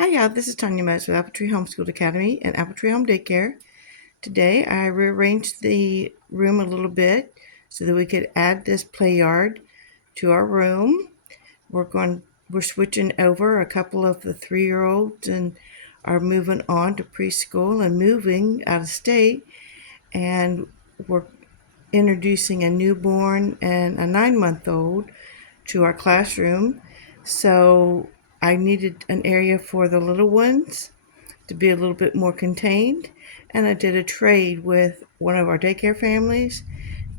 Hi, y'all. This is Tanya Metz with Apple Tree Homeschool Academy and Apple Tree Home Daycare. Today, I rearranged the room a little bit so that we could add this play yard to our room. We're switching over a couple of the 3-year-olds and are moving on to preschool and moving out of state, and we're introducing a newborn and a 9-month-old to our classroom. So I needed an area for the little ones to be a little bit more contained. And I did a trade with one of our daycare families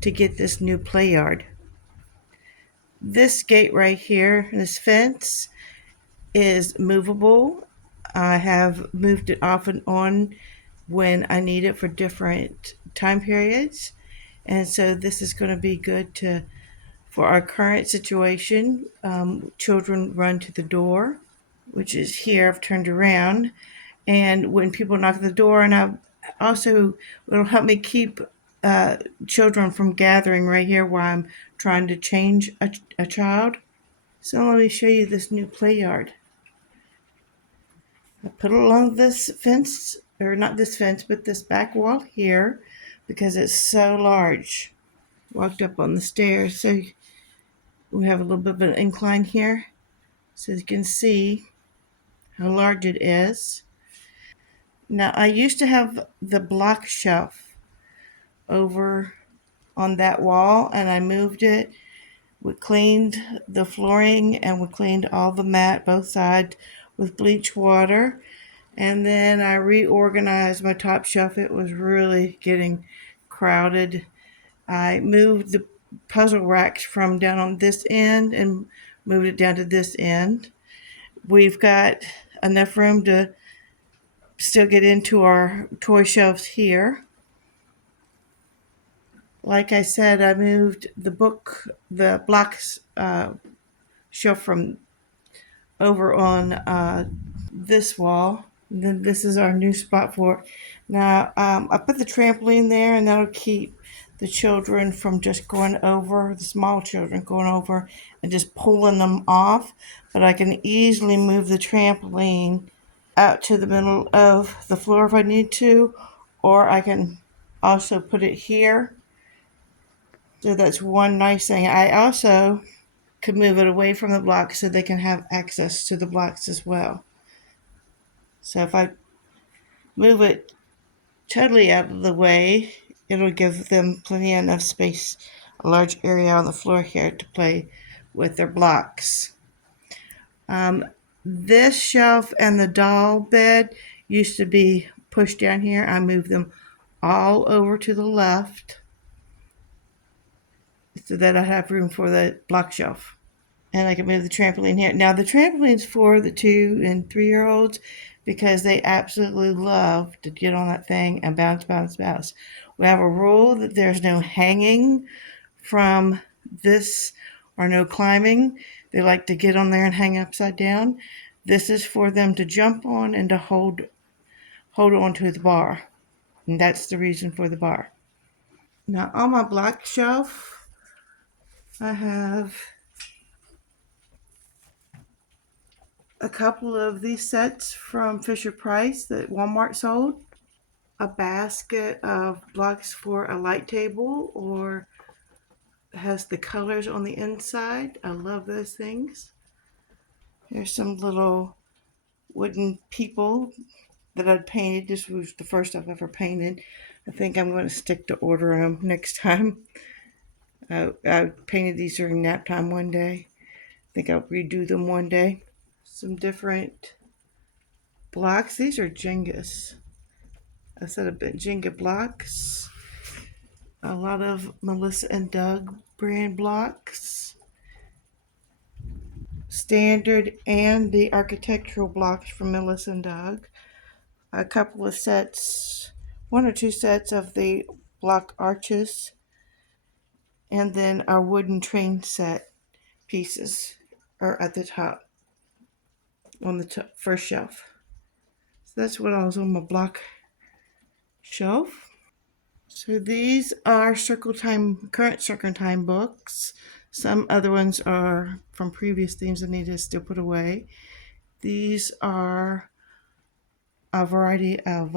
to get this new play yard. This gate right here, this fence, is movable. I have moved it off and on when I need it for different time periods. And so this is going to be good for our current situation. Children run to the door, which is here. I've turned around. And when people knock at the door, and I also, it'll help me keep children from gathering right here while I'm trying to change a child. So let me show you this new play yard. I put it along this fence, or not this fence, but this back wall here because it's so large. Walked up on the stairs, so we have a little bit of an incline here, so you can see how large it is. Now, I used to have the block shelf over on that wall, and I moved it. We cleaned the flooring and we cleaned all the mat, both sides, with bleach water. And then I reorganized my top shelf. It was really getting crowded. I moved the puzzle racks from down on this end and moved it down to this end. We've got enough room to still get into our toy shelves here. Like I said, I moved the blocks shelf from over on this wall. And then this is our new spot for it. Now, I put the trampoline there, and that'll keep the children from just going over, the small children going over and just pulling them off. But I can easily move the trampoline out to the middle of the floor if I need to, or I can also put it here. So that's one nice thing. I also could move it away from the blocks so they can have access to the blocks as well. So if I move it totally out of the way, it'll give them plenty enough space, a large area on the floor here to play with their blocks. This shelf and the doll bed used to be pushed down here. I moved them all over to the left so that I have room for the block shelf. And I can move the trampoline here. Now, the trampoline's for the 2 and 3-year-olds because they absolutely love to get on that thing and bounce, bounce, bounce. We have a rule that there's no hanging from this or no climbing. They like to get on there and hang upside down. This is for them to jump on and to hold on to the bar. And that's the reason for the bar. Now, on my block shelf, I have a couple of these sets from Fisher Price that Walmart sold. A basket of blocks for a light table, or has the colors on the inside. I love those things. Here's some little wooden people that I'd painted. This was the first I've ever painted. I think I'm going to stick to ordering them next time. I painted these during nap time one day. I think I'll redo them one day. Some different blocks. These are Jengas. A set of Jenga blocks. A lot of Melissa and Doug brand blocks. Standard and the architectural blocks from Melissa and Doug. A couple of sets, 1 or 2 sets of the block arches. And then our wooden train set pieces are at the top on the first shelf. So that's what I was on my block shelf. So these are current Circle Time books. Some other ones are from previous themes I need to still put away. These are a variety of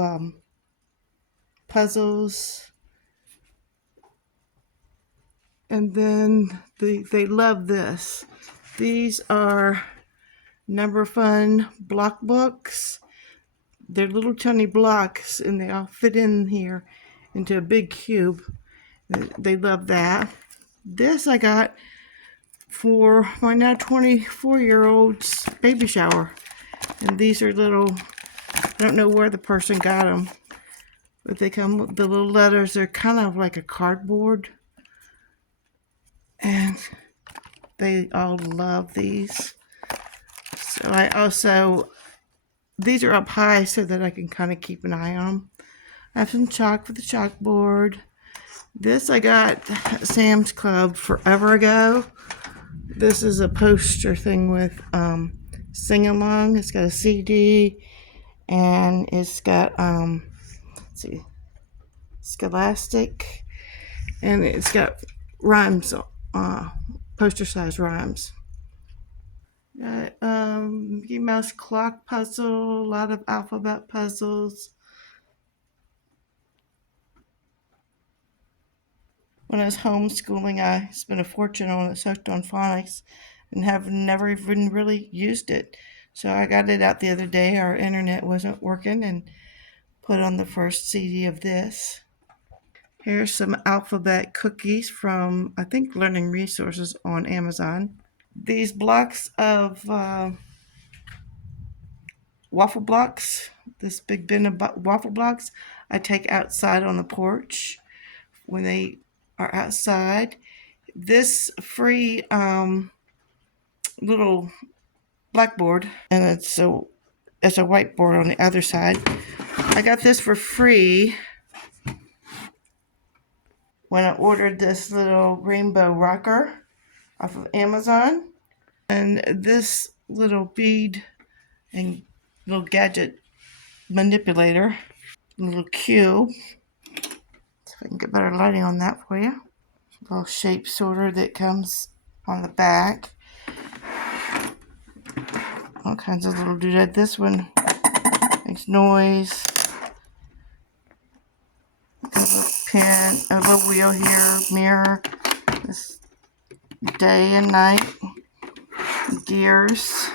puzzles. And then they love this. These are Number Fun block books. They're little tiny blocks and they all fit in here into a big cube. They love that. This I got for my now 24-year-old's baby shower. And these are little, I don't know where the person got them, but they come with the little letters. They're kind of like a cardboard. And they all love these. So I also, these are up high so that I can kind of keep an eye on them. I have some chalk for the chalkboard. This I got at Sam's Club forever ago. This is a poster thing with Sing Along. It's got a CD and it's got, let's see, Scholastic, and it's got rhymes, poster size rhymes. Got Mickey Mouse clock puzzle, a lot of alphabet puzzles. When I was homeschooling, I spent a fortune on it, soaked on phonics, and have never even really used it. So I got it out the other day. Our internet wasn't working, and put on the first CD of this. Here's some alphabet cookies from, I think, Learning Resources on Amazon. These blocks of waffle blocks, this big bin of waffle blocks, I take outside on the porch when they are outside. This free little blackboard, and it's a whiteboard on the other side. I got this for free when I ordered this little rainbow rocker off of Amazon. And this little bead and little gadget manipulator, little cube. See if I can get better lighting on that for you. Little shape sorter that comes on the back. All kinds of little doodad. This one makes noise. A little pin, a little wheel here, mirror. This day and night. Gears.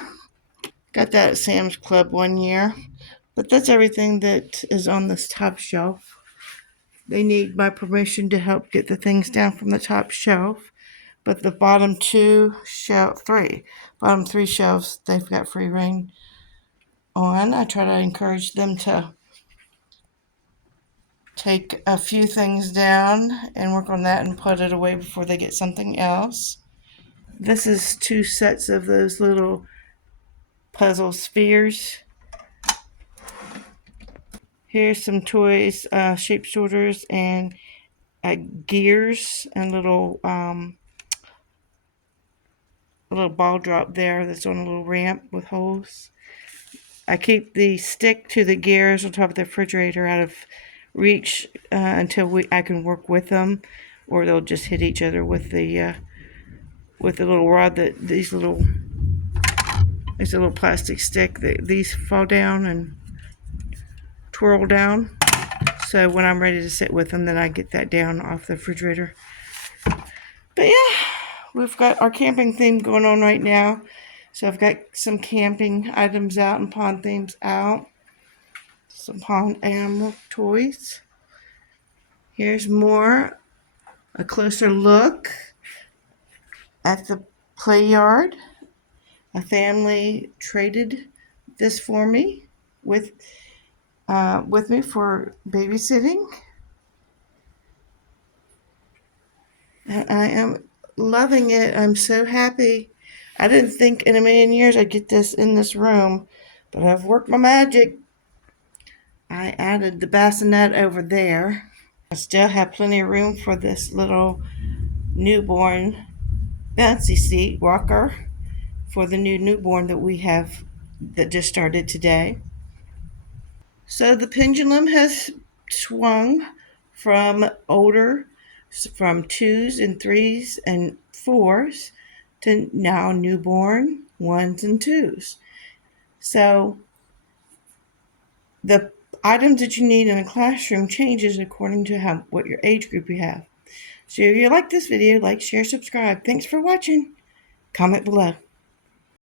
Got that at Sam's Club one year. But that's everything that is on this top shelf. They need my permission to help get the things down from the top shelf. But the bottom bottom three shelves, they've got free reign on. I try to encourage them to take a few things down and work on that and put it away before they get something else. This is 2 sets of those little puzzle spheres. Here's some toys, shape sorters and gears and a little ball drop there that's on a little ramp with holes. I keep the stick to the gears on top of the refrigerator out of reach until I can work with them, or they'll just hit each other with the little rod that it's a little plastic stick that these fall down and twirl down. So when I'm ready to sit with them, then I get that down off the refrigerator. But yeah, we've got our camping theme going on right now. So I've got some camping items out and pond themes out. Some pond animal toys. Here's more, a closer look at the play yard. A family traded this for me with me for babysitting. And I am loving it. I'm so happy. I didn't think in a million years I'd get this in this room, but I've worked my magic. I added the bassinet over there. I still have plenty of room for this little newborn bouncy seat rocker for the new newborn that we have that just started today. So the pendulum has swung from 2s and 3s and 4s to now newborn 1s and 2s. So The items that you need in a classroom changes according to what your age group you have. So if you like this video, like, share, subscribe. Thanks for watching. Comment below.